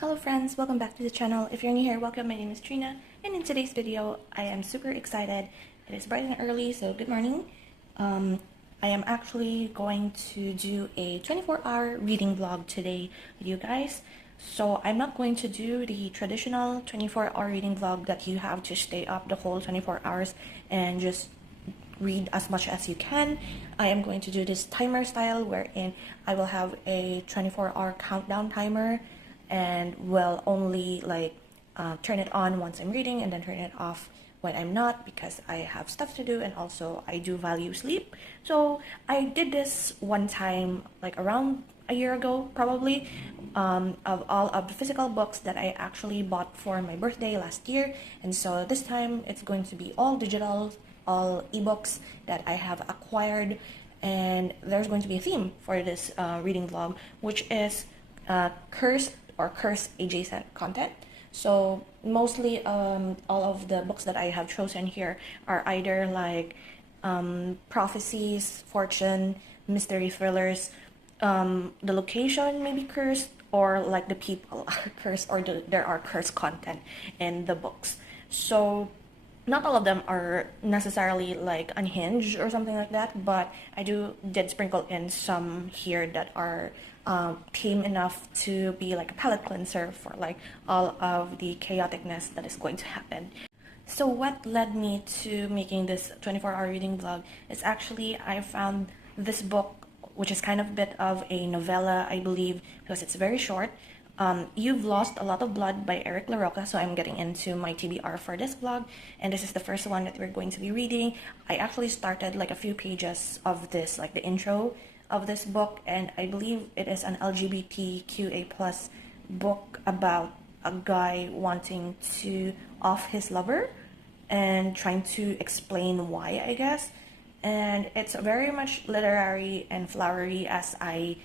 Hello friends, welcome back to the channel. If you're new here, welcome. My name is Trina, and in today's video, I am super excited. It is bright and early, so good morning. I am actually going to do a 24-hour reading vlog today with you guys. So I'm not going to do the traditional 24-hour reading vlog that you have to stay up the whole 24 hours and just read as much as you can. I am going to do this timer style wherein I will have a 24-hour countdown timer and will only turn it on once I'm reading and then turn it off when I'm not, because I have stuff to do and also I do value sleep. So I did this one time like around a year ago probably, of all of the physical books that I actually bought for my birthday last year, and so this time it's going to be all digital, all ebooks that I have acquired, and there's going to be a theme for this reading vlog, which is cursed or curse adjacent content. So mostly all of the books that I have chosen here are either like prophecies, fortune, mystery thrillers. The location may be cursed, or like the people are cursed, or there are cursed content in the books. So not all of them are necessarily like unhinged or something like that, but I did sprinkle in some here that are tame enough to be like a palate cleanser for like all of the chaoticness that is going to happen. So what led me to making this 24-hour reading vlog is actually I found this book, which is kind of a bit of a novella, I believe, because it's very short. You've Lost a Lot of Blood by Eric LaRocca, so I'm getting into my TBR for this vlog, and this is the first one that we're going to be reading. I actually started like a few pages of this, like the intro of this book, and I believe it is an LGBTQA+ book about a guy wanting to off his lover and trying to explain why, I guess. And it's very much literary and flowery as I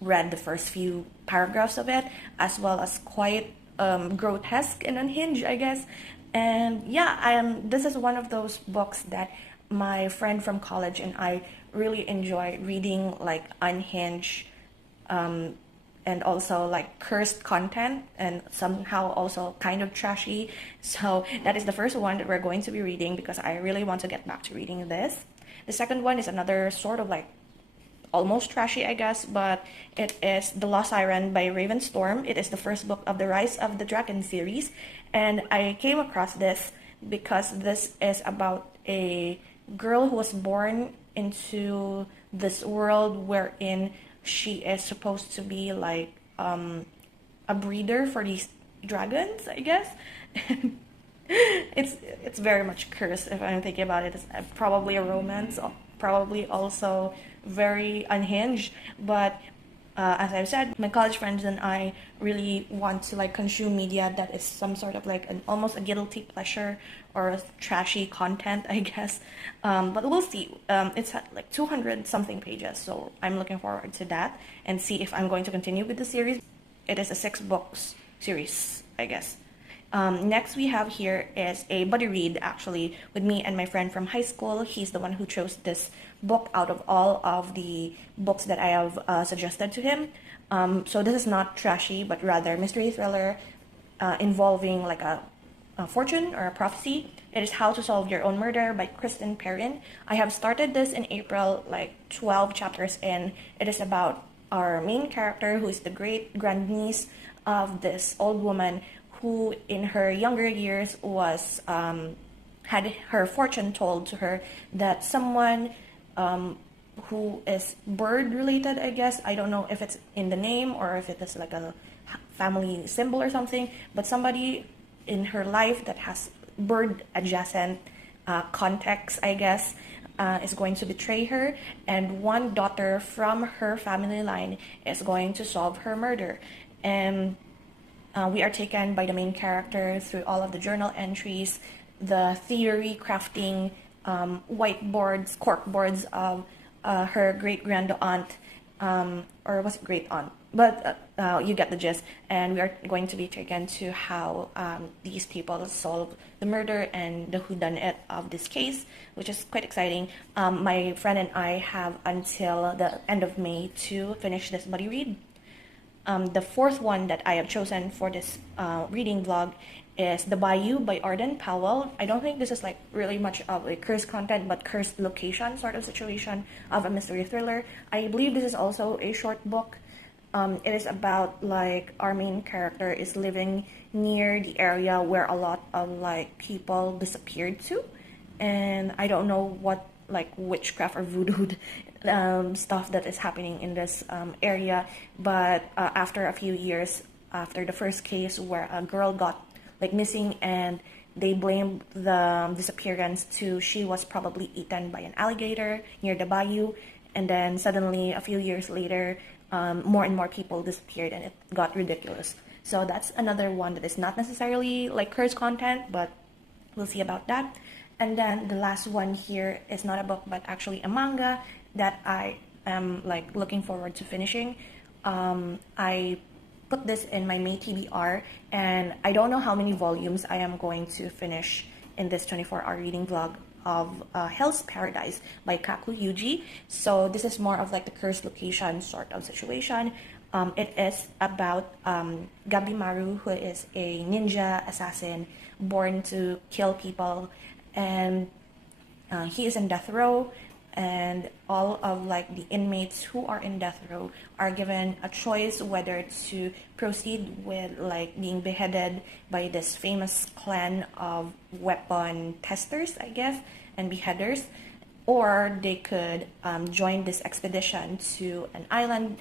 read the first few paragraphs of it, as well as quite grotesque and unhinged, I guess. And yeah, this is one of those books that my friend from college and I really enjoy reading, like unhinged and also like cursed content, and somehow also kind of trashy. So that is the first one that we're going to be reading because I really want to get back to reading this. The second one is another sort of like almost trashy, I guess, but it is The Lost Siren by Ravenstorm. It is the first book of the Rise of the Dragon series, and I came across this because this is about a girl who was born into this world wherein she is supposed to be like a breeder for these dragons, I guess. It's very much cursed if I'm thinking about it. It's probably a romance, probably also very unhinged, but as I've said, my college friends and I really want to like consume media that is some sort of like almost a guilty pleasure or a trashy content, I guess. But we'll see. It's like 200 something pages, so I'm looking forward to that and see if I'm going to continue with the series. It is a 6 books series, I guess. Next we have here is a buddy read, actually, with me and my friend from high school. He's the one who chose this book out of all of the books that I have suggested to him. So this is not trashy, but rather mystery thriller involving like a fortune or a prophecy. It is How to Solve Your Own Murder by Kristen Perrin. I have started this in April, like 12 chapters in. It is about our main character, who is the great grandniece of this old woman who in her younger years was had her fortune told to her that someone who is bird related, I guess, I don't know if it's in the name or if it is like a family symbol or something, but somebody in her life that has bird adjacent context, I guess, is going to betray her, and one daughter from her family line is going to solve her murder. And we are taken by the main character through all of the journal entries, the theory crafting, whiteboards, corkboards of her great-grand aunt, or was it great aunt? But you get the gist, and we are going to be taken to how these people solve the murder and the whodunit of this case, which is quite exciting. My friend and I have until the end of May to finish this buddy read. The fourth one that I have chosen for this reading vlog is The Bayou by Arden Powell. I don't think this is like really much of a cursed content, but cursed location sort of situation of a mystery thriller. I believe this is also a short book. It is about like our main character is living near the area where a lot of like people disappeared to, and I don't know what like witchcraft or voodoo stuff that is happening in this area, but after a few years after the first case where a girl got like missing, and they blamed the disappearance to she was probably eaten by an alligator near the bayou, and then suddenly a few years later more and more people disappeared and it got ridiculous. So that's another one that is not necessarily like cursed content, but we'll see about that. And then the last one here is not a book but actually a manga that I am like looking forward to finishing. I put this in my May TBR, and I don't know how many volumes I am going to finish in this 24-hour reading vlog of Hell's Paradise by Kaku Yuji. So this is more of like the cursed location sort of situation. It is about Gabimaru, who is a ninja assassin born to kill people, and he is in death row, and all of like the inmates who are in death row are given a choice whether to proceed with like being beheaded by this famous clan of weapon testers, I guess, and beheaders, or they could join this expedition to an island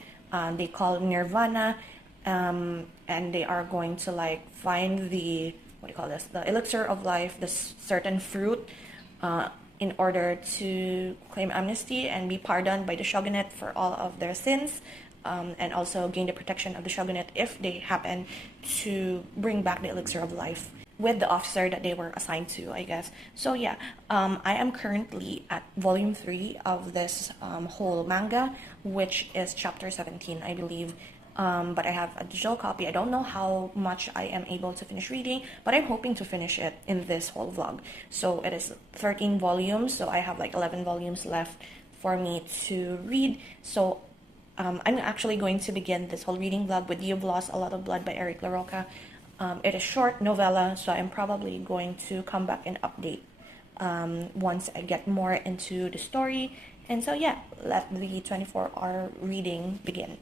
they call Nirvana, and they are going to like find the, what do you call this, the elixir of life, this certain fruit, in order to claim amnesty and be pardoned by the shogunate for all of their sins, and also gain the protection of the shogunate if they happen to bring back the elixir of life with the officer that they were assigned to, I guess. So yeah, I am currently at volume 3 of this whole manga, which is chapter 17, I believe. But I have a digital copy. I don't know how much I am able to finish reading, but I'm hoping to finish it in this whole vlog. So it is 13 volumes, so I have like 11 volumes left for me to read. So I'm actually going to begin this whole reading vlog with You've Lost a Lot of Blood by Eric LaRocca. It is short novella, so I'm probably going to come back and update once I get more into the story. And so yeah, let the 24-hour reading begin.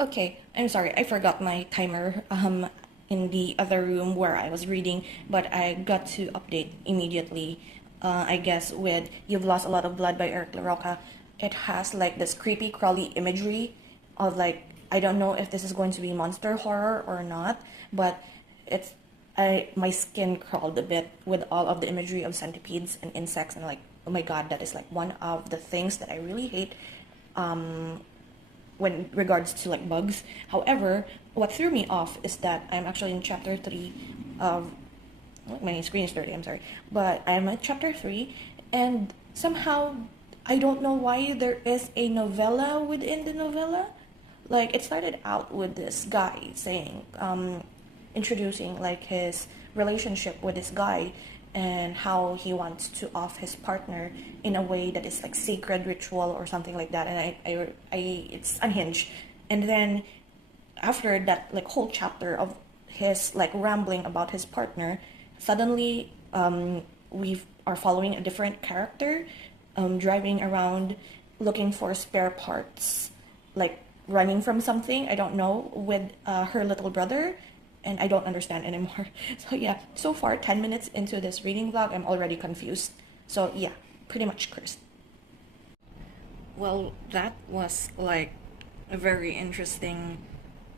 Okay, I'm sorry, I forgot my timer in the other room where I was reading, but I got to update immediately. I guess with You've Lost a Lot of Blood by Eric LaRocca, it has like this creepy crawly imagery of like, I don't know if this is going to be monster horror or not, but it's my skin crawled a bit with all of the imagery of centipedes and insects, and like, oh my god, that is like one of the things that I really hate when regards to like bugs. However, what threw me off is that I'm actually in chapter 3 of, my screen is dirty, I'm sorry, but I'm at chapter 3, and somehow I don't know why there is a novella within the novella. Like, it started out with this guy saying, introducing like his relationship with this guy and how he wants to off his partner in a way that is like sacred ritual or something like that, and I it's unhinged. And then after that like whole chapter of his like rambling about his partner, suddenly we are following a different character driving around looking for spare parts, like running from something, I don't know, with her little brother, and I don't understand anymore. So yeah, so far 10 minutes into this reading vlog, I'm already confused. So yeah, pretty much cursed. Well, that was like a very interesting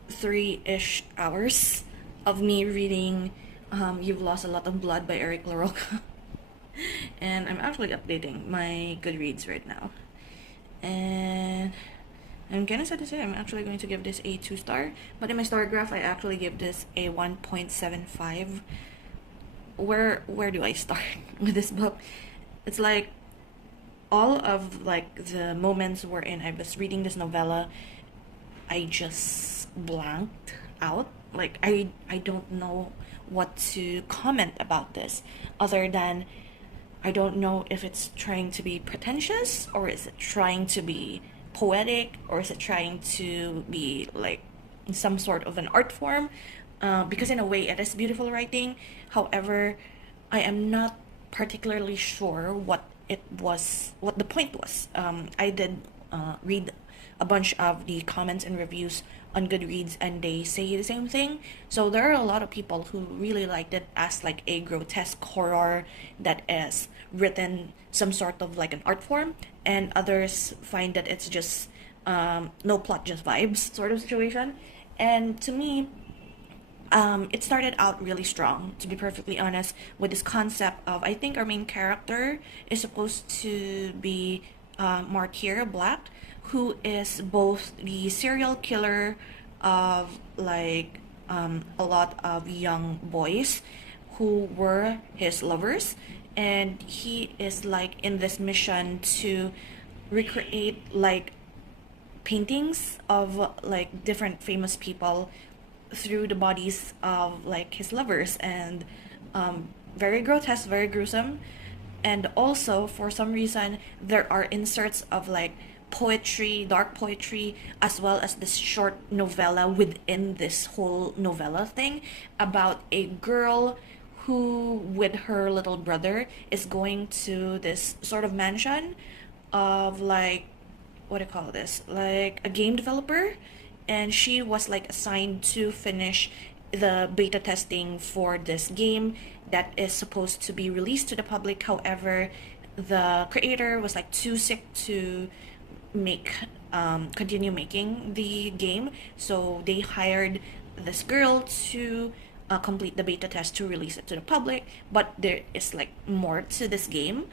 3-ish hours of me reading You've Lost a Lot of Blood by Eric LaRocca. And I'm actually updating my Goodreads right now. And I'm kind of sad to say I'm actually going to give this a 2 star, but in my StoryGraph, I actually give this a 1.75. Where do I start with this book? It's like all of like the moments wherein I was reading this novella, I just blanked out. Like I don't know what to comment about this other than I don't know if it's trying to be pretentious, or is it trying to be poetic, or is it trying to be like some sort of an art form. Because in a way it is beautiful writing. However, I am not particularly sure what the point was. I did read a bunch of the comments and reviews on Goodreads, and they say the same thing. So there are a lot of people who really liked it as like a grotesque horror that is written some sort of like an art form, and others find that it's just no plot, just vibes sort of situation. And to me, it started out really strong, to be perfectly honest, with this concept of, I think our main character is supposed to be Martyr Black, who is both the serial killer of like a lot of young boys who were his lovers, and he is like in this mission to recreate like paintings of like different famous people through the bodies of like his lovers, and very grotesque, very gruesome. And also for some reason there are inserts of like poetry, dark poetry, as well as this short novella within this whole novella thing about a girl who with her little brother is going to this sort of mansion of like, what do you call this, like a game developer, and she was like assigned to finish the beta testing for this game that is supposed to be released to the public. However, the creator was like too sick to make continue making the game, so they hired this girl to complete the beta test to release it to the public. But there is like more to this game,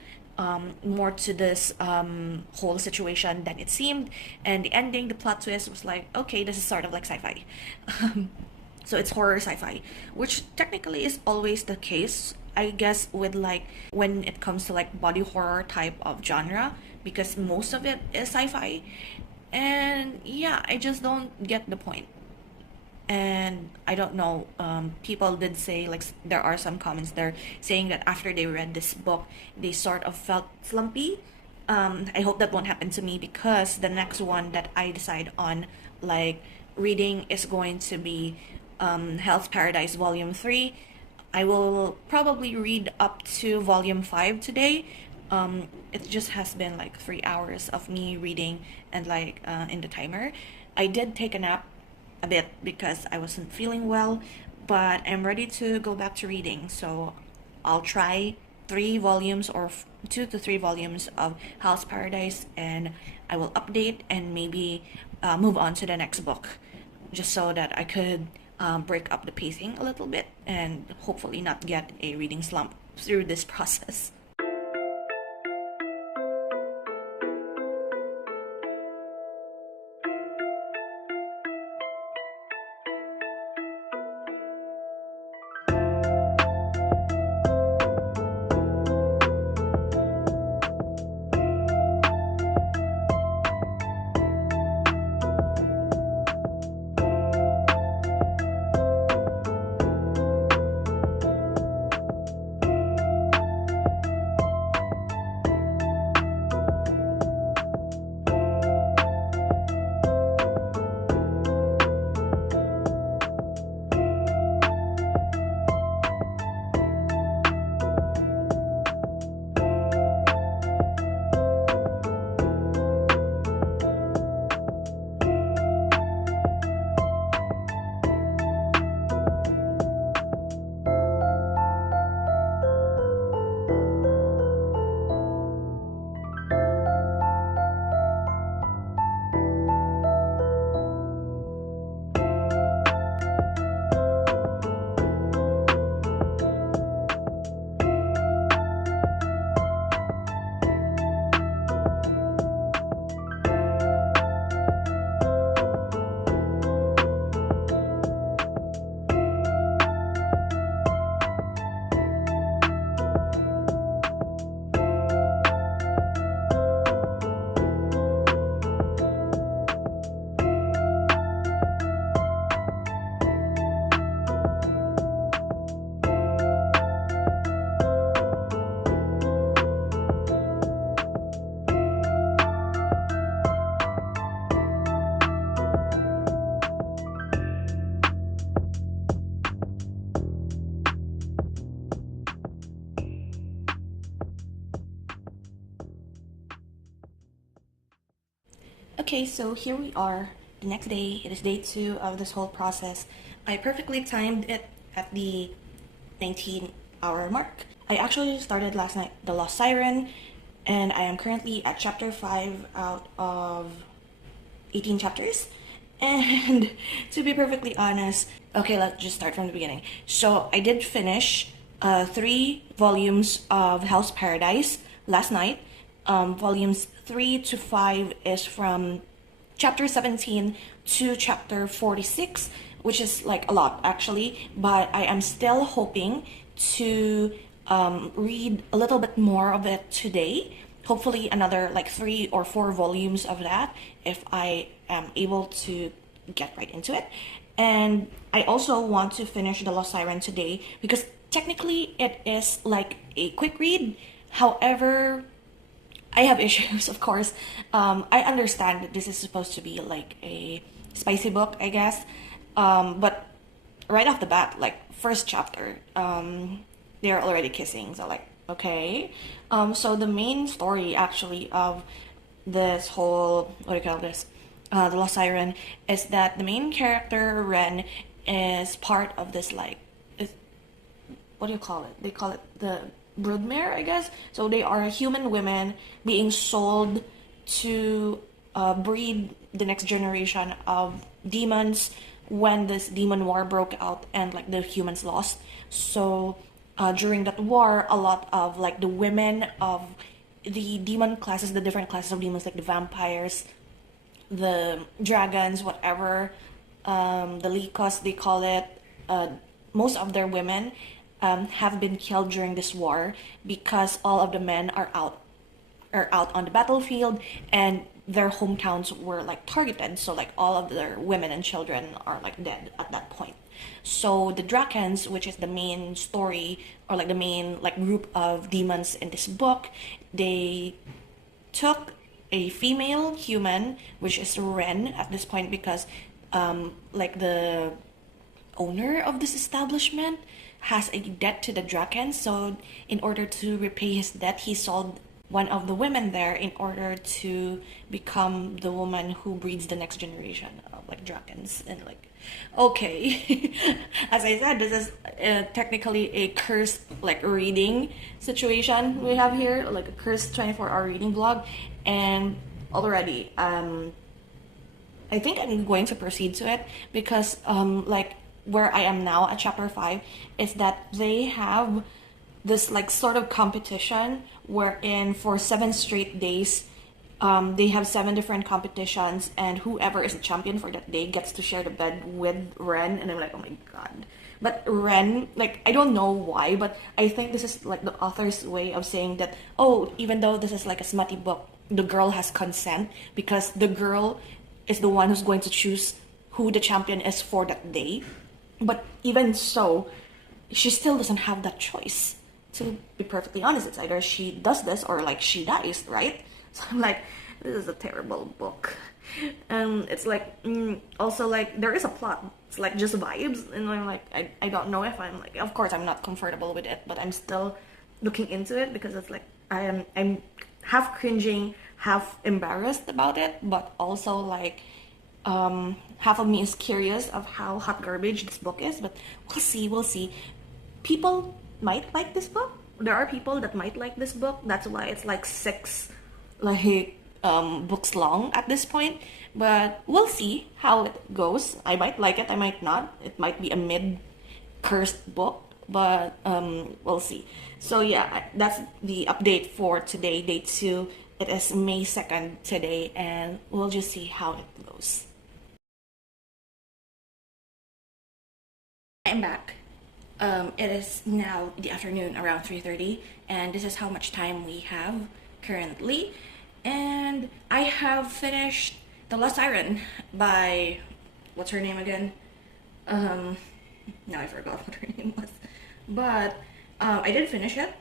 more to this whole situation than it seemed. And the ending, the plot twist was like, okay, this is sort of like sci-fi. So it's horror sci-fi, which technically is always the case, I guess, with like when it comes to like body horror type of genre, because most of it is sci-fi. And yeah, I just don't get the point. And I don't know, people did say like there are some comments there saying that after they read this book they sort of felt slumpy. I hope that won't happen to me, because the next one that I decide on like reading is going to be Hell's Paradise Volume 3. I will probably read up to Volume 5 today. It just has been like 3 hours of me reading and like in the timer. I did take a nap a bit because I wasn't feeling well, but I'm ready to go back to reading. So I'll try 3 volumes or 2 to 3 volumes of Hell's Paradise, and I will update and maybe move on to the next book, just so that I could break up the pacing a little bit and hopefully not get a reading slump through this process. Okay, so here we are, the next day. It is day 2 of this whole process. I perfectly timed it at the 19-hour mark. I actually started last night the Lost Siren, and I am currently at chapter 5 out of 18 chapters. And to be perfectly honest, okay, let's just start from the beginning. So I did finish 3 volumes of Hell's Paradise last night. Volumes 3 to 5 is from chapter 17 to chapter 46, which is like a lot actually, but I am still hoping to read a little bit more of it today. Hopefully, another like 3 or 4 volumes of that if I am able to get right into it. And I also want to finish The Lost Siren today because technically it is like a quick read. However, I have issues, of course. I understand that this is supposed to be like a spicy book, I guess. But right off the bat, like first chapter, they're already kissing. So like, okay. So the main story actually of this whole, what do you call this? The Lost Siren is that the main character Ren is part of this like, what do you call it? They call it the broodmare, I guess. So they are human women being sold to breed the next generation of demons when this demon war broke out and like the humans lost. So during that war, a lot of like the women of the demon classes, the different classes of demons, like the vampires, the dragons, whatever, the Lycos they call it, most of their women have been killed during this war because all of the men are out on the battlefield and their hometowns were like targeted, so like all of their women and children are like dead at that point. So the Drakens, which is the main story or like the main like group of demons in this book, they took a female human, which is Ren at this point, because like the owner of this establishment has a debt to the Drakens. So in order to repay his debt, he sold one of the women there in order to become the woman who breeds the next generation of like Drakens. And like, okay, as I said, this is technically a cursed like reading situation we have here, like a cursed 24-hour reading vlog. And already I think I'm going to proceed to it because like where I am now at chapter 5 is that they have this like sort of competition wherein for 7 straight days they have 7 different competitions, and whoever is the champion for that day gets to share the bed with Ren. And I'm like, oh my god. But Ren, like, I don't know why, but I think this is like the author's way of saying that, oh, even though this is like a smutty book, the girl has consent because the girl is the one who's going to choose who the champion is for that day. But even so, she still doesn't have that choice. To be perfectly honest, it's either she does this or like she dies, right? So I'm like, this is a terrible book. It's like, also like there is a plot. It's like just vibes, and I'm like, I don't know if I'm like, of course I'm not comfortable with it, but I'm still looking into it because it's like I'm half cringing, half embarrassed about it, but also like half of me is curious of how hot garbage this book is. But we'll see. People might like this book. There are people that might like this book. That's why it's like 6 like books long at this point. But we'll see how it goes. I might like it, I might not. It might be a mid cursed book, but we'll see. So yeah, that's the update for today, day 2. It is May 2nd today, and we'll just see how it goes. I'm back. It is now the afternoon around 3:30, and this is how much time we have currently. And I have finished The Last Iren by, what's her name again? Now I forgot what her name was. But I did finish it.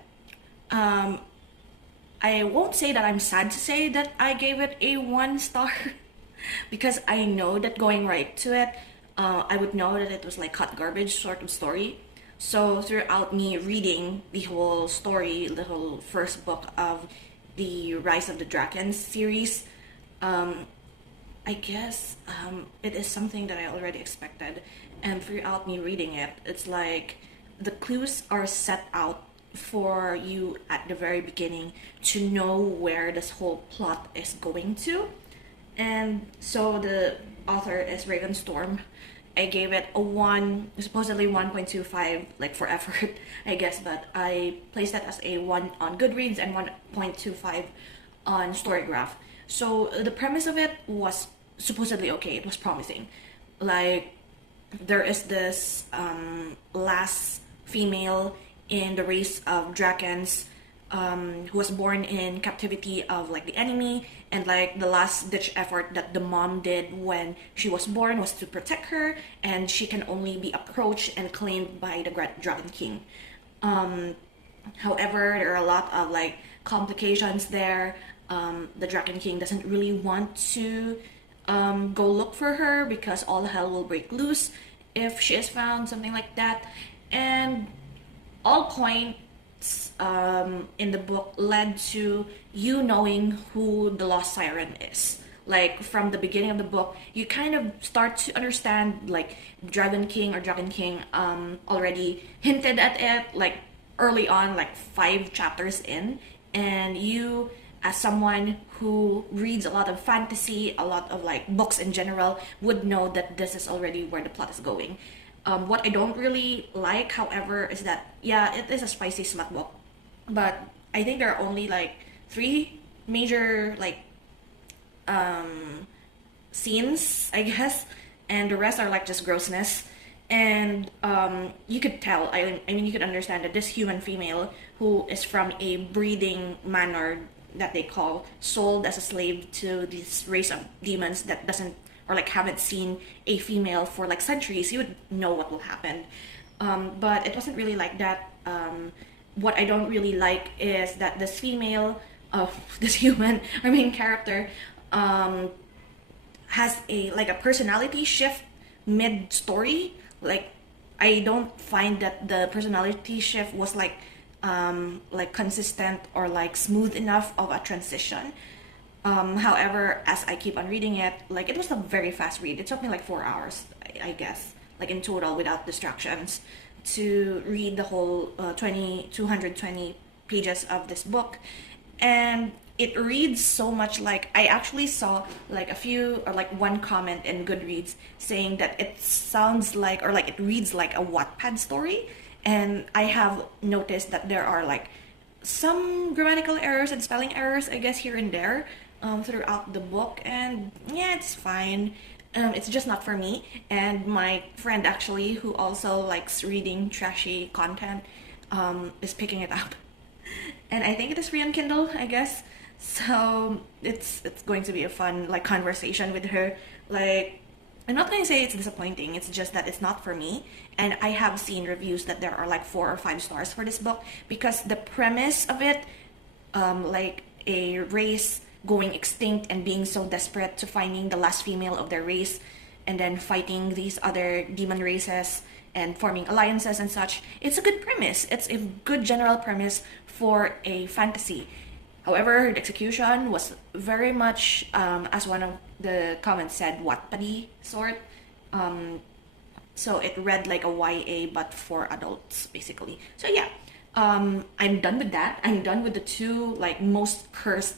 I won't say that I'm sad to say that I gave it a 1 star because I know that going right to it, I would know that it was like hot garbage sort of story. So throughout me reading the whole story, the whole first book of the Rise of the Drakens series, I guess it is something that I already expected, and throughout me reading it, it's like the clues are set out for you at the very beginning to know where this whole plot is going to. And so the author is Ravenstorm. I gave it a 1, supposedly 1.25, like for effort, I guess, but I placed that as a 1 on Goodreads and 1.25 on StoryGraph. So the premise of it was supposedly okay, it was promising. Like, there is this last female in the race of dragons who was born in captivity of like the enemy, and like the last ditch effort that the mom did when she was born was to protect her, and she can only be approached and claimed by the dragon king. However, there are a lot of like complications there. The dragon king doesn't really want to go look for her because all hell will break loose if she is found, something like that. And all points in the book led to you knowing who the Lost Siren is. Like from the beginning of the book, you kind of start to understand like Dragon King or Dragon King already hinted at it like early on, like 5 chapters in, and you as someone who reads a lot of fantasy, a lot of like books in general, would know that this is already where the plot is going. What I don't really like, however, is that yeah, it is a spicy smut book, but I think there are only like 3 major like scenes, I guess, and the rest are like just grossness. And you could tell, I mean, you could understand that this human female who is from a breeding manor that they call sold as a slave to this race of demons that doesn't or like haven't seen a female for like centuries, you would know what will happen. But it wasn't really like that. What I don't really like is that this female of this human, our main character, has a like a personality shift mid story. Like I don't find that the personality shift was like consistent or like smooth enough of a transition. However, as I keep on reading it, like it was a very fast read. It took me like 4 hours, I guess, like in total without distractions, to read the whole 220 pages of this book. And it reads so much like I actually saw like a few or like one comment in Goodreads saying that it sounds like or like it reads like a Wattpad story. And I have noticed that there are like some grammatical errors and spelling errors, I guess, here and there throughout the book. And yeah, it's fine. It's just not for me. And my friend actually, who also likes reading trashy content, is picking it up. And I think it is free on Kindle, I guess. So it's going to be a fun like conversation with her. Like I'm not going to say it's disappointing. It's just that it's not for me. And I have seen reviews that there are like 4 or 5 stars for this book because the premise of it, like a race going extinct and being so desperate to finding the last female of their race and then fighting these other demon races and forming alliances and such. It's a good premise. It's a good general premise for a fantasy. However, the execution was very much, as one of the comments said, Wattpady sort. So it read like a YA but for adults, basically. So yeah, I'm done with that. I'm done with the 2 like most cursed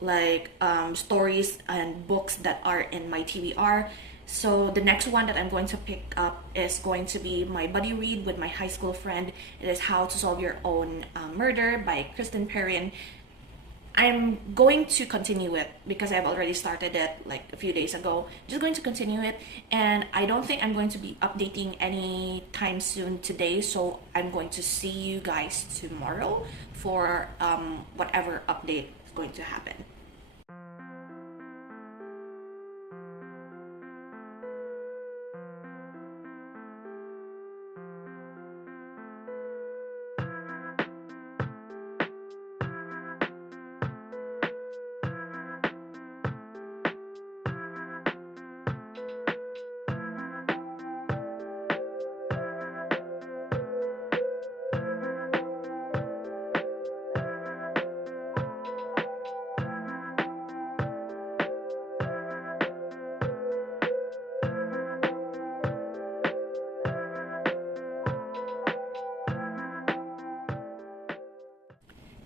like stories and books that are in my TBR. So the next one that I'm going to pick up is going to be my buddy read with my high school friend. It is How to Solve Your Own Murder by Kristen Perrin. I'm going to continue it because I've already started it like a few days ago. Just going to continue it, and I don't think I'm going to be updating any time soon today. So I'm going to see you guys tomorrow for whatever update is going to happen.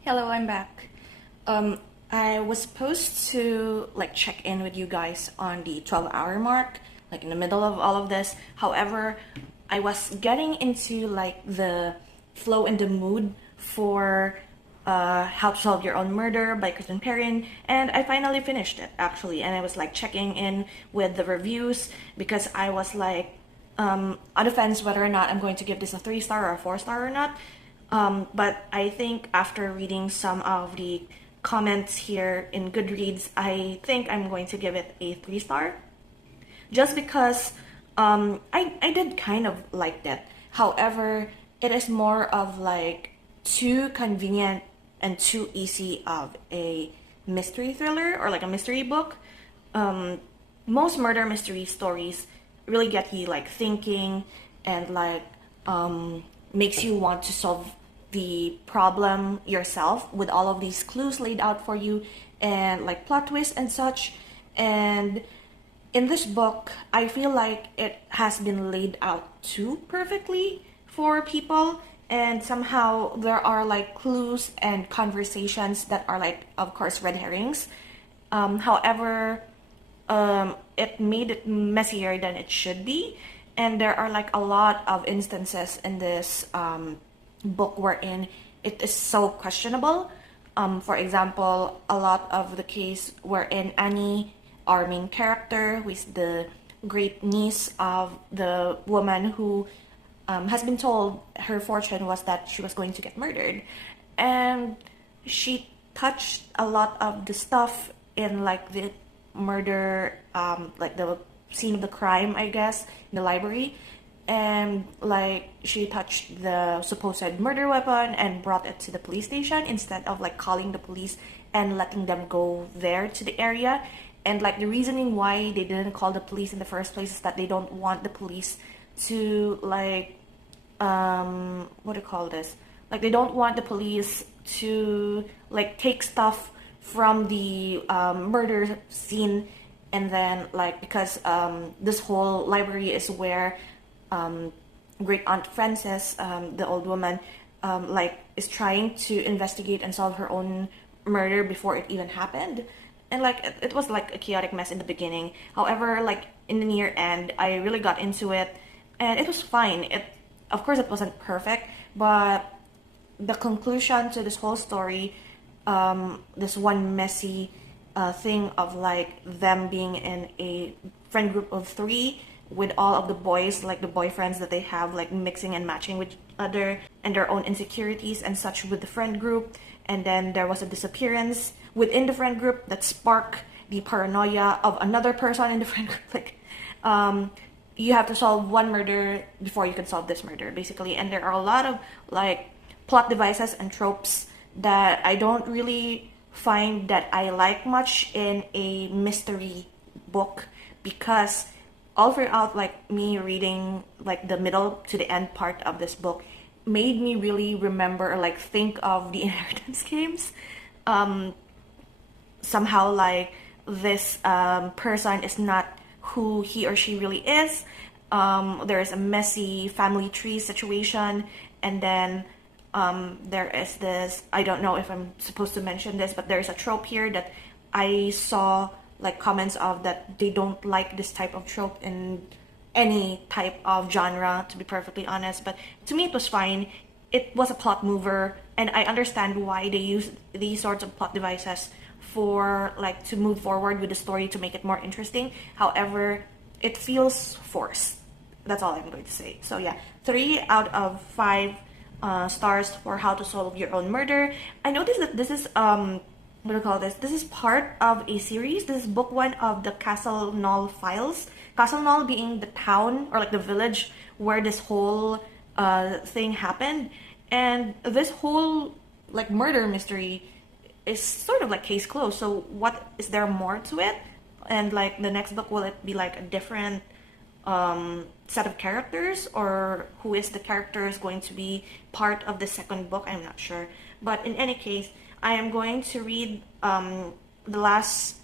Hello, I'm back. I was supposed to like check in with you guys on the 12-hour mark, like in the middle of all of this. However, I was getting into like the flow and the mood for How to Solve Your Own Murder by Kristen Perrin, and I finally finished it actually. And I was like checking in with the reviews because I was like on the fence whether or not I'm going to give this a 3-star or a 4-star or not. But I think after reading some of the comments here in Goodreads, I think I'm going to give it a 3-star. Just because I did kind of like that. However, it is more of like too convenient and too easy of a mystery thriller or like a mystery book. Most murder mystery stories really get you like thinking and like makes you want to solve the problem yourself with all of these clues laid out for you and like plot twists and such. And in this book, I feel like it has been laid out too perfectly for people, and somehow there are like clues and conversations that are like, of course, red herrings. However, it made it messier than it should be, and there are like a lot of instances in this book wherein it is so questionable. For example, a lot of the case wherein Annie, our main character, who is the great niece of the woman who has been told her fortune was that she was going to get murdered, and she touched a lot of the stuff in like the murder, like the scene of the crime, I guess, in the library. And like she touched the supposed murder weapon and brought it to the police station instead of like calling the police and letting them go there to the area. And like the reasoning why they didn't call the police in the first place is that they don't want the police to like what do you call this, like they don't want the police to like take stuff from the murder scene. And then like because this whole library is where great aunt Frances, the old woman, like is trying to investigate and solve her own murder before it even happened. And like it was like a chaotic mess in the beginning. However, like in the near end, I really got into it, and it was fine. It, of course, it wasn't perfect, but the conclusion to this whole story, this one messy thing of like them being in a friend group of 3 with all of the boys, like the boyfriends that they have, like mixing and matching with each other, and their own insecurities and such with the friend group. And then there was a disappearance within the friend group that sparked the paranoia of another person in the friend group. Like, you have to solve one murder before you can solve this murder, basically. And there are a lot of like plot devices and tropes that I don't really find that I like much in a mystery book, because all throughout like me reading like the middle to the end part of this book made me really remember or like think of the inheritance games. Somehow like this person is not who he or she really is. There is a messy family tree situation, and then there is this, I don't know if I'm supposed to mention this, but there's a trope here that I saw like comments of that they don't like this type of trope in any type of genre, to be perfectly honest. But to me it was fine. It was a plot mover, and I understand why they use these sorts of plot devices for like to move forward with the story to make it more interesting. However, it feels forced. That's all I'm going to say. So yeah, 3 out of 5 stars for How to Solve Your Own Murder. I noticed that this is what do you call this? This is part of a series. This is book 1 of the Castle Knoll Files. Castle Knoll being the town or like the village where this whole thing happened. And this whole like murder mystery is sort of like case closed. So what is there more to it? And like the next book, will it be like a different set of characters, or who is the characters going to be part of the second book? I'm not sure. But in any case, I am going to read the last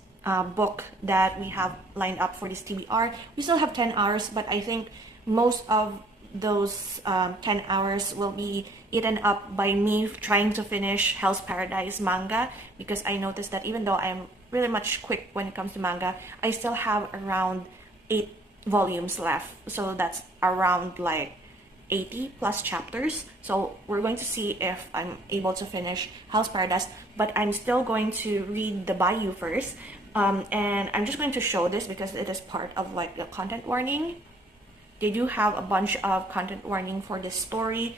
book that we have lined up for this TBR. We still have 10 hours, but I think most of those 10 hours will be eaten up by me trying to finish Hell's Paradise manga, because I noticed that even though I'm really much quick when it comes to manga, I still have around 8 volumes left. So that's around like 80 plus chapters. So we're going to see if I'm able to finish Hell's Paradise, but I'm still going to read the Bayou first. And I'm just going to show this because it is part of like the content warning. They do have a bunch of content warning for this story.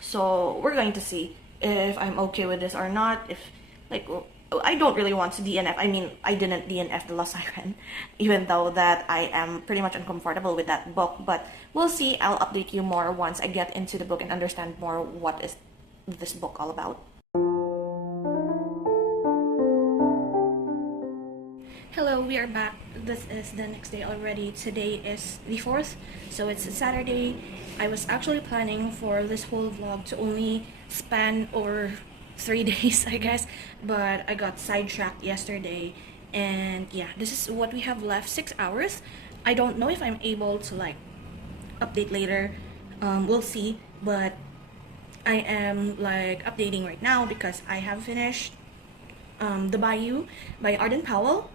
So we're going to see if I'm okay with this or not. If like, I don't really want to DNF. I mean, I didn't DNF the Lost Siren, even though that I am pretty much uncomfortable with that book. But we'll see. I'll update you more once I get into the book and understand more what is this book all about. Hello, we are back. This is the next day already. Today is the 4th, so it's a Saturday. I was actually planning for this whole vlog to only span over 3 days, I guess, but I got sidetracked yesterday, and yeah, this is what we have left, 6 hours. I don't know if I'm able to like update later. We'll see, but I am like updating right now because I have finished The Bayou by Arden Powell.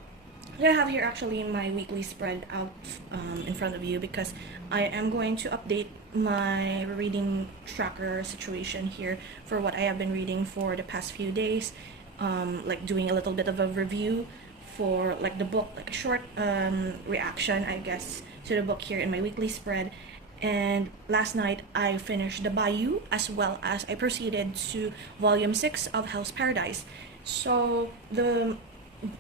I have here actually my weekly spread out in front of you because I am going to update my reading tracker situation here for what I have been reading for the past few days, like doing a little bit of a review for like the book, like a short reaction I guess to the book here in my weekly spread. And last night I finished The Bayou as well as I proceeded to volume 6 of Hell's Paradise. So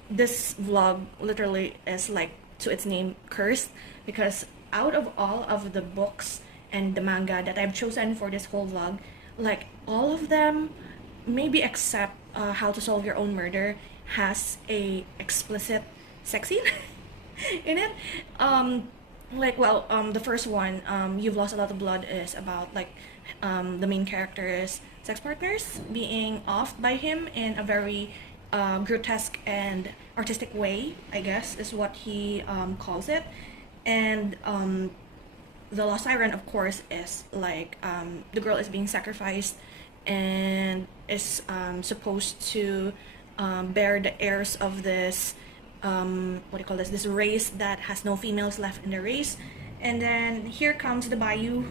this vlog literally is like to its name cursed, because out of all of the books and the manga that I've chosen for this whole vlog, like all of them, maybe except How to Solve Your Own Murder, has a explicit sex scene in it. The first one, You've Lost a Lot of Blood, is about like the main character's sex partners being offed by him in a very grotesque and artistic way, I guess is what he calls it. And the Lost Siren, of course, is like the girl is being sacrificed and is supposed to bear the heirs of this this race that has no females left in the race. And then here comes the Bayou,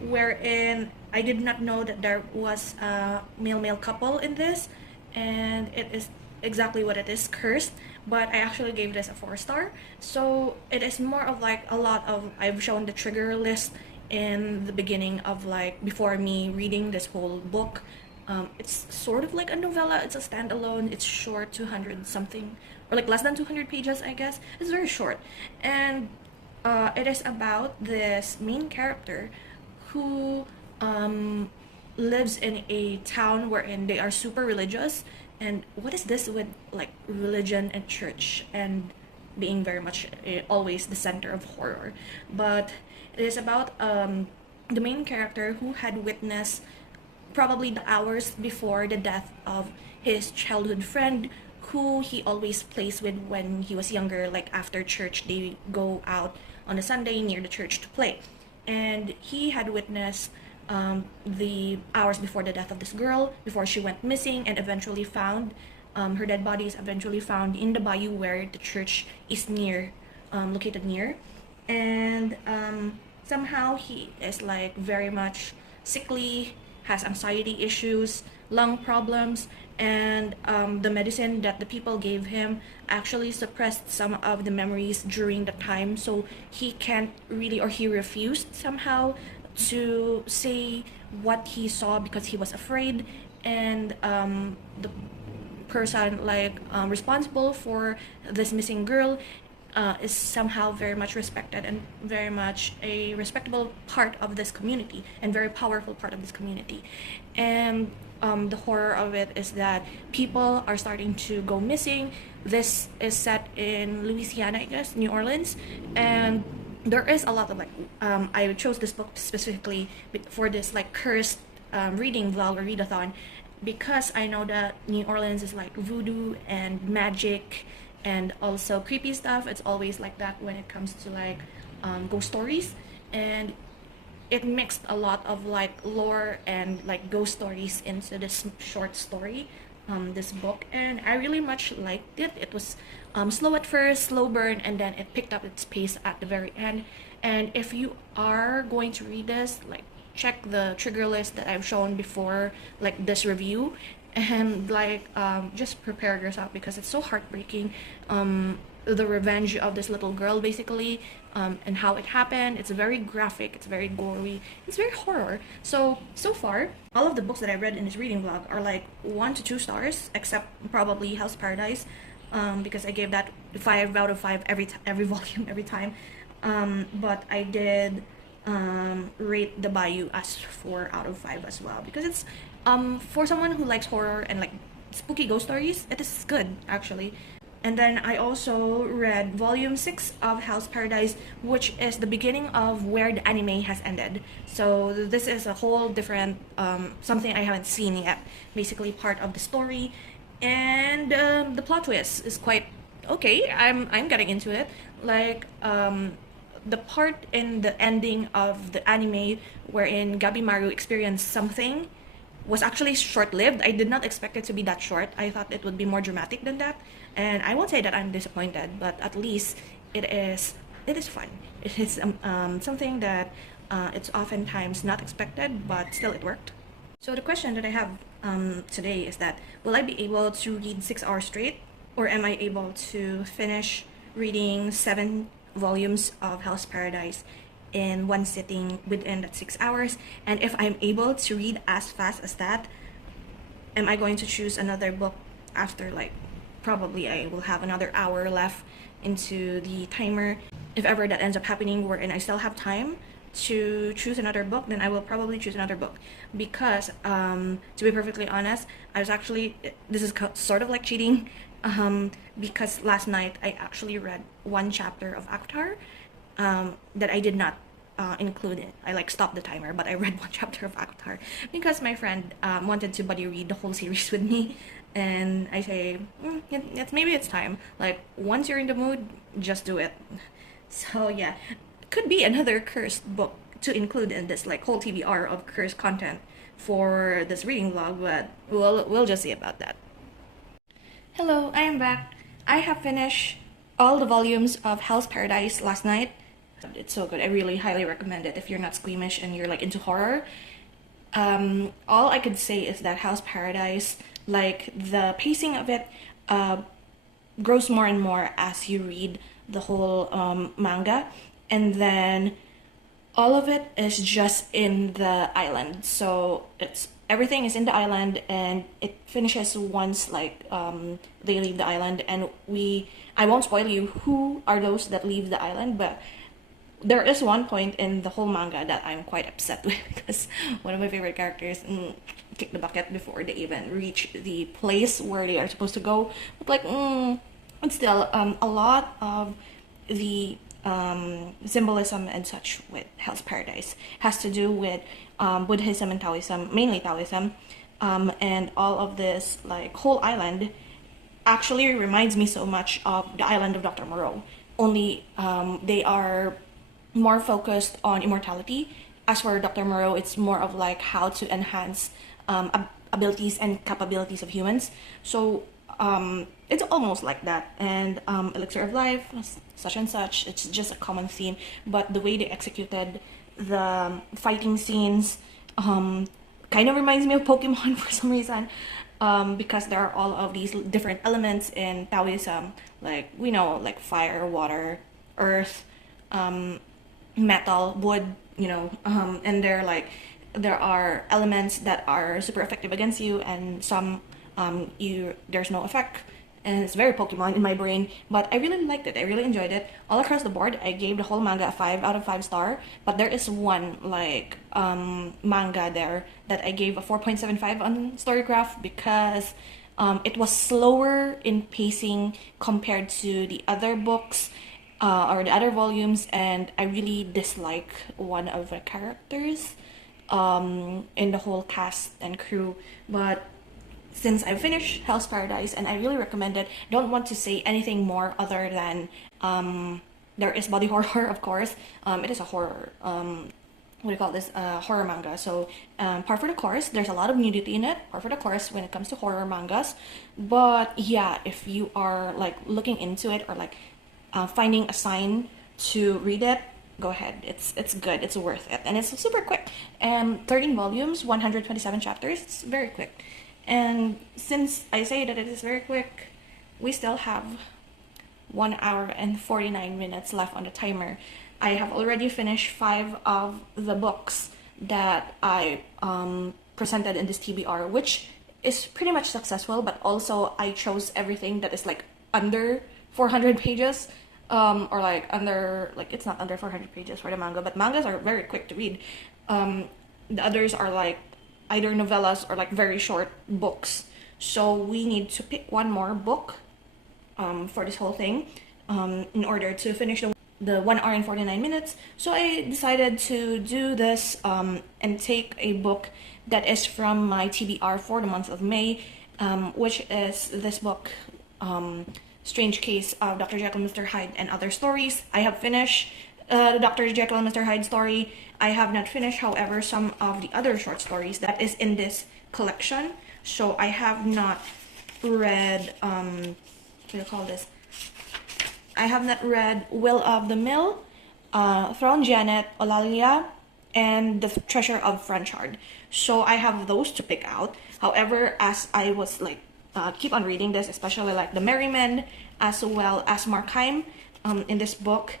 wherein I did not know that there was a male couple in this, and it is exactly what it is, cursed. But I actually gave this a 4-star. So it is more of like a lot of, I've shown the trigger list in the beginning of like before me reading this whole book. It's sort of like a novella. It's a standalone. It's short, 200 something, or like less than 200 pages, I guess. It's very short, and it is about this main character who lives in a town wherein they are super religious. And what is this with like religion and church and being very much always the center of horror? But it is about the main character who had witnessed probably the hours before the death of his childhood friend, who he always plays with when he was younger. Like after church, they go out on a Sunday near the church to play. And he had witnessed the hours before the death of this girl, before she went missing and eventually found. Her dead body is eventually found in the bayou where the church is located near. And somehow he is like very much sickly, has anxiety issues, lung problems, and the medicine that the people gave him actually suppressed some of the memories during the time, so he can't really, or he refused somehow to say what he saw because he was afraid. And the person responsible for this missing girl is somehow very much respected and very much a respectable part of this community and very powerful part of this community. And the horror of it is that people are starting to go missing. This is set in Louisiana, I guess, New Orleans, and there is a lot of I chose this book specifically for this cursed reading vlog or readathon, because I know that New Orleans is like voodoo and magic and also creepy stuff. It's always like that when it comes to ghost stories. And it mixed a lot of like lore and like ghost stories into this short story, this book, and I really much liked it. It was slow at first, slow burn, and then it picked up its pace at the very end. And if you are going to read this, like, check the trigger list that I've shown before, like this review, and like just prepare yourself because it's so heartbreaking. The revenge of this little girl, basically, and how it happened. It's very graphic, it's very gory, it's very horror. So far, all of the books that I read in this reading vlog are like 1 to 2 stars, except probably House Paradise, because I gave that 5 out of 5 every volume, every time. But I did rate the Bayou as 4 out of 5 as well, because it's for someone who likes horror and like spooky ghost stories, it is good actually. And then I also read volume 6 of House Paradise, which is the beginning of where the anime has ended. So this is a whole different something I haven't seen yet, basically part of the story. And the plot twist is quite okay. I'm getting into it. Like the part in the ending of the anime wherein Gabimaru experienced something was actually short-lived. I did not expect it to be that short. I thought it would be more dramatic than that. And I won't say that I'm disappointed, but at least it is fun. It is something that it's oftentimes not expected, but still it worked. So the question that I have today is that, will I be able to read 6 hours straight, or am I able to finish reading 7 volumes of House Paradise in one sitting within that 6 hours? And if I'm able to read as fast as that, am I going to choose another book after, like, probably I will have another hour left into the timer? If ever that ends up happening wherein I still have time to choose another book, then I will probably choose another book, because to be perfectly honest, I was actually, this is sort of like cheating, because last night I actually read 1 chapter of Avatar that I did not include it. I like stopped the timer, but I read 1 chapter of Avatar because my friend wanted to buddy read the whole series with me, and I say, maybe it's time. Like, once you're in the mood, just do it. So yeah, could be another cursed book to include in this like whole TBR of cursed content for this reading vlog, but we'll just see about that. Hello, I am back. I have finished all the volumes of House Paradise last night. It's so good. I really highly recommend it if you're not squeamish and you're like into horror. All I could say is that House Paradise, like, the pacing of it grows more and more as you read the whole manga, and then all of it is just in the island. So it's everything is in the island, and it finishes once like they leave the island. And I won't spoil you who are those that leave the island, but there is one point in the whole manga that I'm quite upset with, because one of my favorite characters kicked the bucket before they even reach the place where they are supposed to go. But like, it's still a lot of the symbolism and such with Hell's Paradise has to do with Buddhism and Taoism, mainly Taoism, and all of this like whole island actually reminds me so much of the island of Dr. Moreau. Only they are more focused on immortality. As for Dr. Moreau, it's more of like how to enhance abilities and capabilities of humans. So it's almost like that. And Elixir of Life, such and such, it's just a common theme. But the way they executed the fighting scenes kind of reminds me of Pokemon for some reason, because there are all of these different elements in Taoism, like we know, like fire, water, earth, metal, wood, and there are elements that are super effective against you, and some there's no effect, and it's very Pokemon in my brain. But I really liked it. I really enjoyed it. All across the board, I gave the whole manga a 5 out of 5 star. But there is one like manga there that I gave a 4.75 on StoryGraph, because it was slower in pacing compared to the other books or the other volumes, and I really dislike one of the characters in the whole cast and crew. But since I finished Hell's Paradise and I really recommend it, don't want to say anything more other than there is body horror, of course. It is a horror what do you call this, horror manga. So par for the course, there's a lot of nudity in it, par for the course when it comes to horror mangas. But yeah, if you are like looking into it, or like finding a sign to read it, go ahead. It's good, it's worth it, and it's super quick. And 13 volumes, 127 chapters, it's very quick. And since I say that it is very quick, we still have 1 hour and 49 minutes left on the timer. I have already finished 5 of the books that I presented in this TBR, which is pretty much successful, but also I chose everything that is like under 400 pages, or like under, like it's not under 400 pages for the manga, but mangas are very quick to read. The others are like either novellas or like very short books. So we need to pick one more book for this whole thing in order to finish the 1 hour and 49 minutes. So I decided to do this and take a book that is from my TBR for the month of May, which is this book, Strange Case of Dr. Jekyll, Mr. Hyde, and Other Stories. I have finished the Dr. Jekyll and Mr. Hyde story. I have not finished, however, some of the other short stories that is in this collection. So I have not read, what do you call this? I have not read Will of the Mill, Throne Janet, Olalia, and The Treasure of Frenchard. So I have those to pick out. However, as I was like keep on reading this, especially like The Merryman as well as Markheim in this book,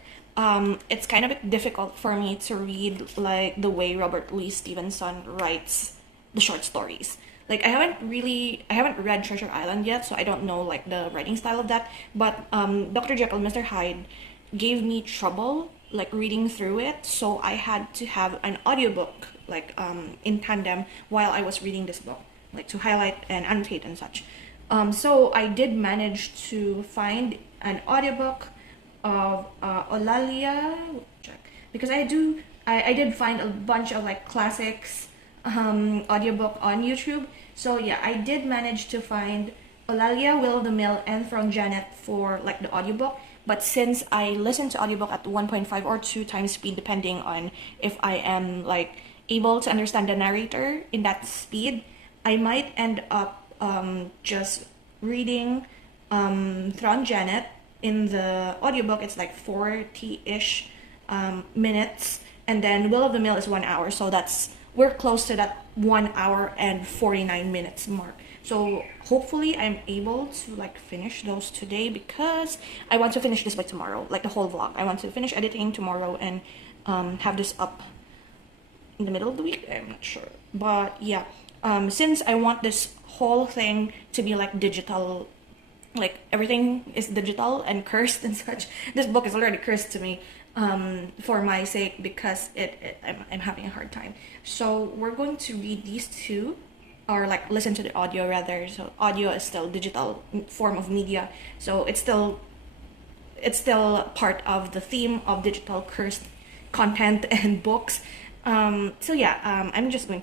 it's kind of a bit difficult for me to read like the way Robert Louis Stevenson writes the short stories. Like I haven't read Treasure Island yet, so I don't know like the writing style of that. But Dr. Jekyll, Mr. Hyde gave me trouble like reading through it, so I had to have an audiobook like in tandem while I was reading this book, like to highlight and annotate and such. So I did manage to find an audiobook of Olalia, because I did find a bunch of like classics audiobook on YouTube. So yeah, I did manage to find Olalia, Will of the Mill, and From Janet for like the audiobook. But since I listen to audiobook at 1.5 or 2 times speed, depending on if I am like able to understand the narrator in that speed, I might end up just reading Thrawn Janet in the audiobook. It's like 40-ish minutes, and then Will of the Mill is 1 hour, so we're close to that 1 hour and 49 minutes mark. So hopefully I'm able to like finish those today, because I want to finish this by tomorrow, like the whole vlog. I want to finish editing tomorrow and have this up in the middle of the week. I'm not sure, but yeah, since I want this whole thing to be like digital, like everything is digital and cursed and such, this book is already cursed to me for my sake, because I'm having a hard time. So we're going to read these two, or like listen to the audio rather. So audio is still digital form of media, so it's still part of the theme of digital cursed content and books. So yeah, I'm just going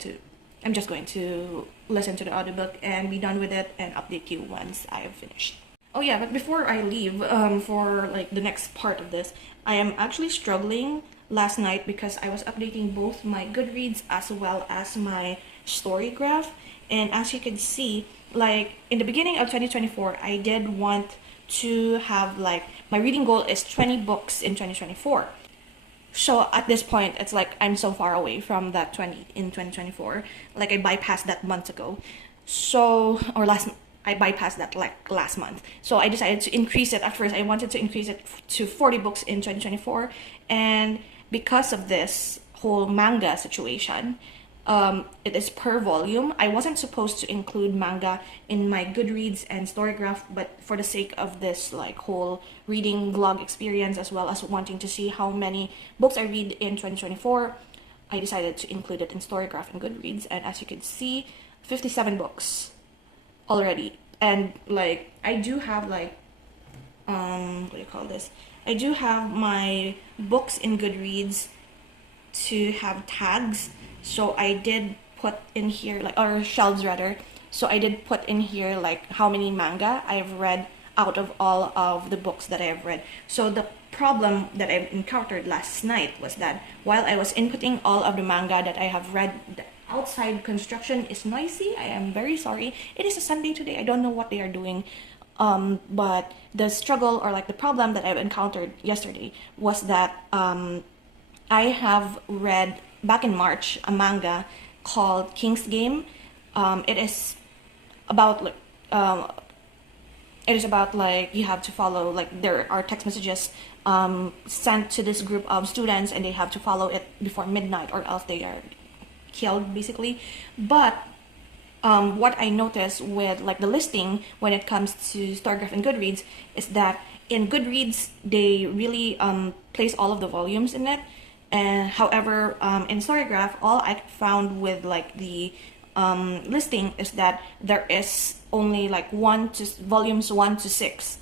to listen to the audiobook and be done with it and update you once I have finished. Oh yeah, but before I leave for like the next part of this, I am actually struggling last night because I was updating both my Goodreads as well as my StoryGraph. And as you can see, like in the beginning of 2024, I did want to have like, my reading goal is 20 books in 2024. So at this point, it's like I'm so far away from that 20 in 2024. Like I bypassed that months ago. So, I bypassed that like last month. So I decided to increase it. At first, I wanted to increase it to 40 books in 2024. And because of this whole manga situation, it is per volume. I wasn't supposed to include manga in my Goodreads and StoryGraph, but for the sake of this like whole reading vlog experience, as well as wanting to see how many books I read in 2024, I decided to include it in StoryGraph and Goodreads. And as you can see, 57 books already. And like I do have like what do you call this? I do have my books in Goodreads to have tags. So I did put in here, like, or shelves rather. So I did put in here like how many manga I have read out of all of the books that I have read. So the problem that I encountered last night was that while I was inputting all of the manga that I have read, the outside construction is noisy. I am very sorry. It is a Sunday today. I don't know what they are doing. But the struggle or like the problem that I've encountered yesterday was that I have read back in March a manga called King's Game. It is about like you have to follow, like there are text messages sent to this group of students and they have to follow it before midnight or else they are killed basically. But what I noticed with like the listing when it comes to StoryGraph and Goodreads is that in Goodreads they really place all of the volumes in it, and however in StoryGraph all I found with like the listing is that there is only like volumes 1 to 6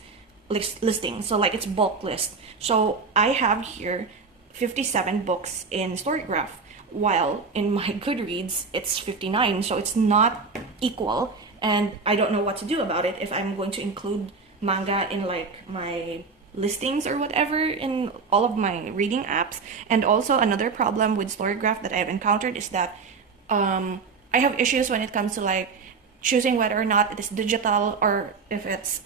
listing, so like it's bulk list. So I have here 57 books in StoryGraph, while in my Goodreads it's 59, so it's not equal, and I don't know what to do about it if I'm going to include manga in like my listings or whatever in all of my reading apps. And also another problem with StoryGraph that I've encountered is that I have issues when it comes to like choosing whether or not it is digital or if it's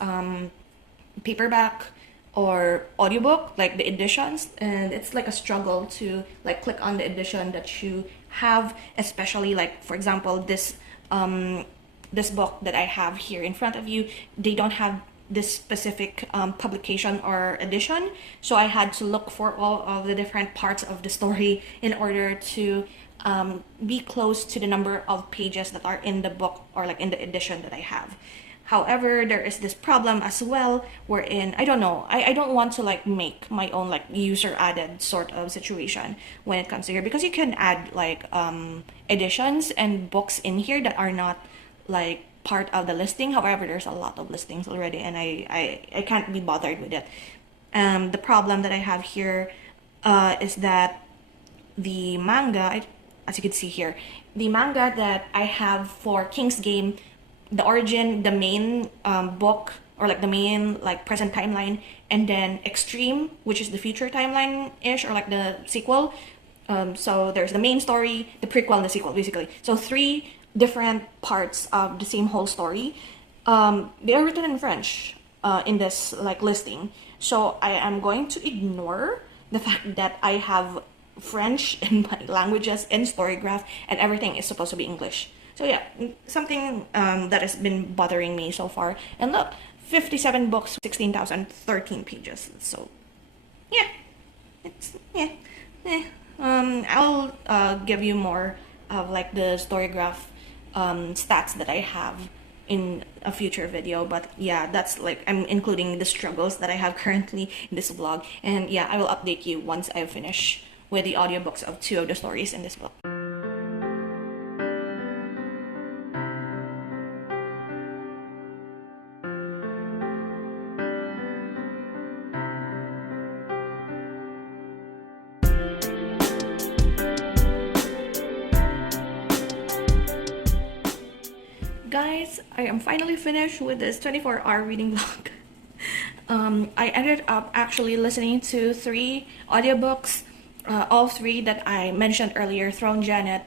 paperback or audiobook, like the editions, and it's like a struggle to like click on the edition that you have, especially like for example this book that I have here in front of you, they don't have this specific publication or edition, so I had to look for all of the different parts of the story in order to be close to the number of pages that are in the book or like in the edition that I have. However, there is this problem as well wherein I don't know, I don't want to like make my own like user added sort of situation when it comes to here, because you can add like editions and books in here that are not like part of the listing. However, there's a lot of listings already and I can't be bothered with it. The problem that I have here is that the manga, as you can see here, the manga that I have for King's Game, the origin, the main book, or like the main like present timeline, and then Extreme, which is the future timeline-ish, or like the sequel. So there's the main story, the prequel, and the sequel, basically. So 3 different parts of the same whole story. They are written in French in this like listing. So I am going to ignore the fact that I have French in my languages in StoryGraph and everything is supposed to be English. So yeah, something that has been bothering me so far. And look, 57 books, 16,013 pages. So yeah, it's I'll give you more of like the StoryGraph stats that I have in a future video. But yeah, that's like I'm including the struggles that I have currently in this vlog. And yeah, I will update you once I finish with the audiobooks of 2 of the stories in this book. Guys, I am finally finished with this 24-hour reading vlog. I ended up actually listening to 3 audiobooks, all 3 that I mentioned earlier: Throne Janet,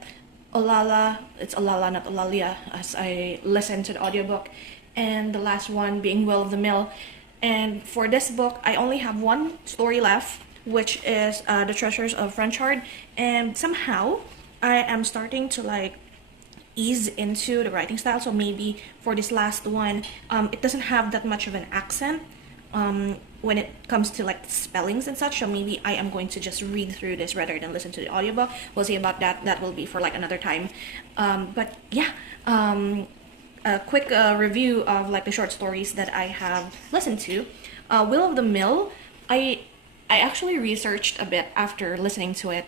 Olala, it's Olala not Olalia as I listened to the audiobook, and the last one being Will of the Mill. And for this book, I only have 1 story left, which is The Treasures of Frenchard, and somehow I am starting to like ease into the writing style. So maybe for this last one, it doesn't have that much of an accent when it comes to like spellings and such, so maybe I am going to just read through this rather than listen to the audiobook. We'll see about that. That will be for like another time. But yeah, a quick review of like the short stories that I have listened to. Will of the Mill, I actually researched a bit after listening to it,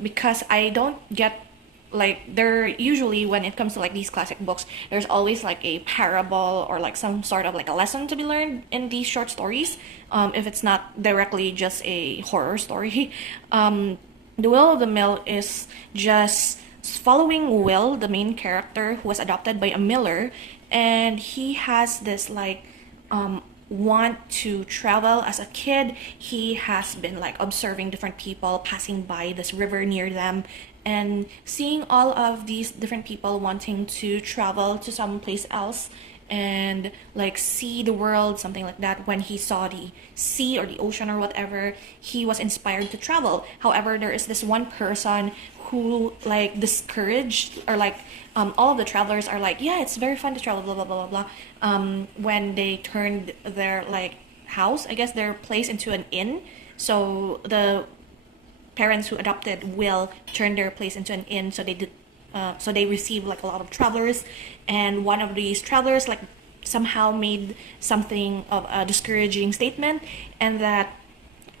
because I don't get, like, there usually when it comes to like these classic books, there's always like a parable or like some sort of like a lesson to be learned in these short stories, if it's not directly just a horror story. The Will of the Mill is just following Will, the main character, who was adopted by a miller, and he has this like want to travel. As a kid, he has been like observing different people passing by this river near them, and seeing all of these different people wanting to travel to someplace else and like see the world, something like that. When he saw the sea or the ocean or whatever, he was inspired to travel. However, there is this one person who like discouraged, or like all of the travelers are like, yeah, it's very fun to travel, blah blah blah blah blah. When they turned their like house, I guess their place, into an inn. So the parents who adopted Will turned their place into an inn, so they did so they received like a lot of travelers, and one of these travelers like somehow made something of a discouraging statement, and that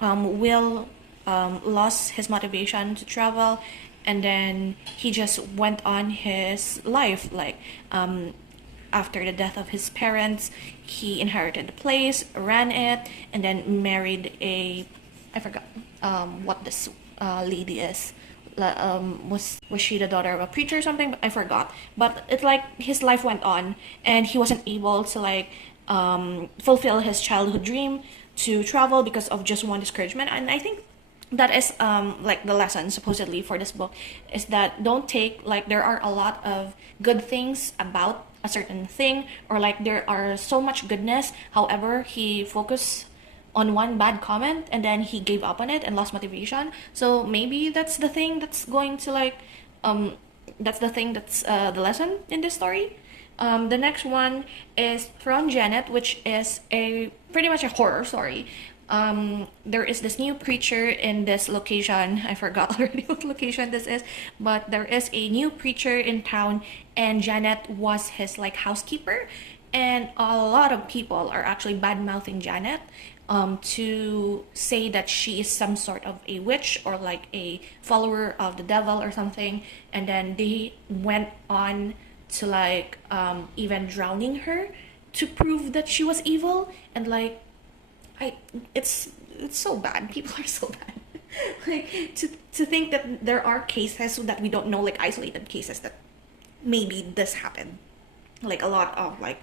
Will lost his motivation to travel, and then he just went on his life. Like after the death of his parents, he inherited the place, ran it, and then married a, I forgot what this lady is. Was she the daughter of a preacher or something? I forgot. But it's like his life went on, and he wasn't able to like fulfill his childhood dream to travel because of just one discouragement. And I think that is like the lesson supposedly for this book, is that don't take, like, there are a lot of good things about a certain thing, or like there are so much goodness. However, he focused on one bad comment and then he gave up on it and lost motivation. So maybe that's the thing that's going to like that's the thing that's the lesson in this story. The next one is from Janet, which is a pretty much a horror story. There is this new preacher in this location. I forgot already what location this is, but there is a new preacher in town, and Janet was his like housekeeper, and a lot of people are actually bad mouthing Janet, to say that she is some sort of a witch or like a follower of the devil or something, and then they went on to like even drowning her to prove that she was evil. And like it's so bad. People are so bad. Like to think that there are cases that we don't know, like isolated cases that maybe this happened, like a lot of like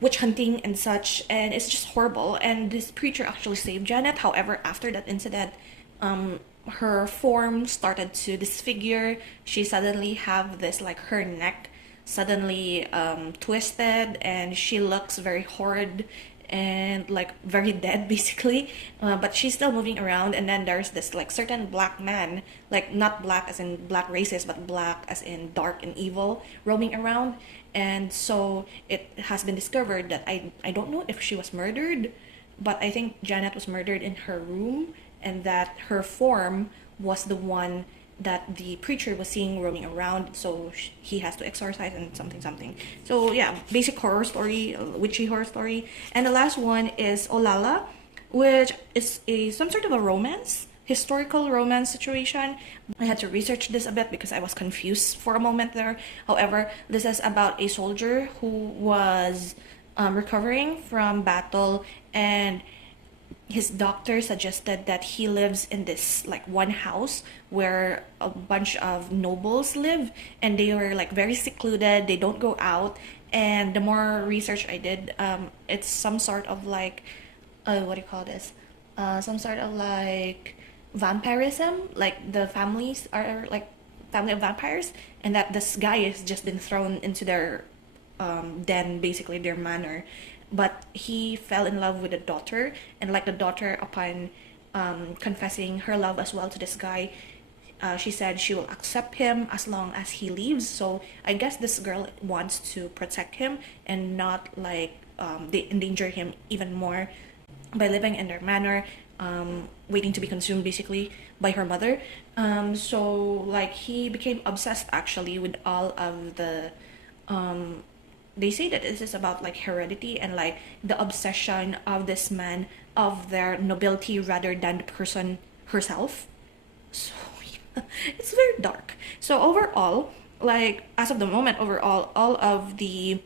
witch hunting and such, and it's just horrible. And this preacher actually saved Janet. However, after that incident, her form started to disfigure. She suddenly have this like her neck suddenly twisted, and she looks very horrid and like very dead basically, but she's still moving around. And then there's this like certain black man, like not black as in black racist, but black as in dark and evil, roaming around. And so it has been discovered that I don't know if she was murdered, but I think Janet was murdered in her room, and that her form was the one that the preacher was seeing roaming around, so he has to exorcise and something something. So yeah, basic horror story, witchy horror story. And the last one is Olala, which is some sort of a romance, historical romance situation. I had to research this a bit because I was confused for a moment there. However, this is about a soldier who was recovering from battle, and his doctor suggested that he lives in this like one house where a bunch of nobles live, and they were like very secluded, they don't go out. And the more research I did, it's some sort of like what do you call this, some sort of like vampirism, like the families are like family of vampires, and that this guy has just been thrown into their den, basically their manor. But he fell in love with the daughter, and like the daughter, upon confessing her love as well to this guy, she said she will accept him as long as he leaves. So I guess this girl wants to protect him and not like they endanger him even more by living in their manor, waiting to be consumed basically by her mother. So like he became obsessed actually with all of the they say that this is about like heredity and like the obsession of this man of their nobility rather than the person herself. So yeah, it's very dark. So overall, like as of the moment, overall, all of the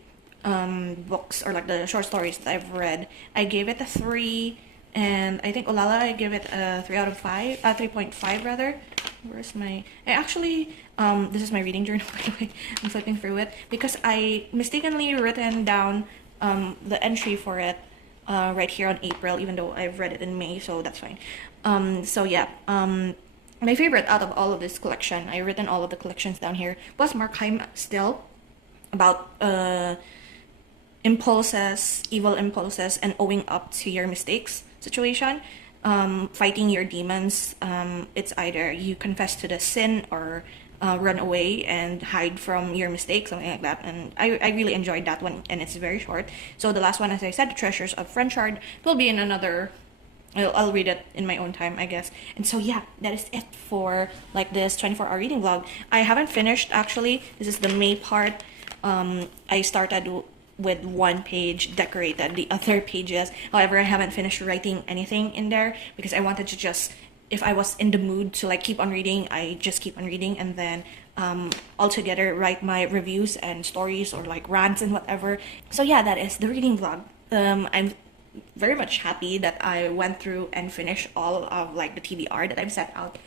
books or like the short stories that I've read, I gave it a 3. And I think Olala, I give it a 3 out of 5, 3.5 rather. Where's my, I actually, this is my reading journal, by the way. I'm flipping through it because I mistakenly written down the entry for it right here on April, even though I've read it in May, so that's fine. So yeah, my favorite out of all of this collection, I've written all of the collections down here, was Markheim still, about impulses, evil impulses, and owing up to your mistakes situation. Fighting your demons. It's either you confess to the sin or run away and hide from your mistakes, something like that. And I really enjoyed that one, and it's very short. So the last one, as I said, The Treasures of Frenchard, will be in another. I'll read it in my own time, I guess. And so yeah, that is it for like this 24-hour reading vlog. I haven't finished actually. This is the May part. I started with one page decorated, the other pages. However, I haven't finished writing anything in there because I wanted to just, if I was in the mood to like keep on reading, I just keep on reading, and then altogether write my reviews and stories or like rants and whatever. So yeah, that is the reading vlog. I'm very much happy that I went through and finished all of like the TBR that I've set out.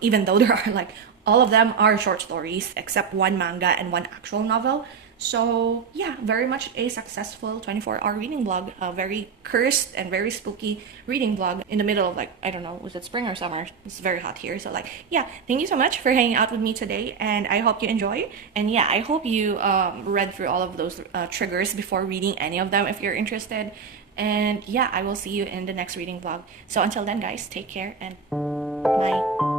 Even though there are like, all of them are short stories except one manga and one actual novel. So yeah, very much a successful 24-hour reading vlog. A very cursed and very spooky reading vlog in the middle of like, I don't know, was it spring or summer? It's very hot here. So like, yeah, thank you so much for hanging out with me today, and I hope you enjoy. And yeah, I hope you read through all of those triggers before reading any of them if you're interested. And yeah, I will see you in the next reading vlog. So until then, guys, take care and bye.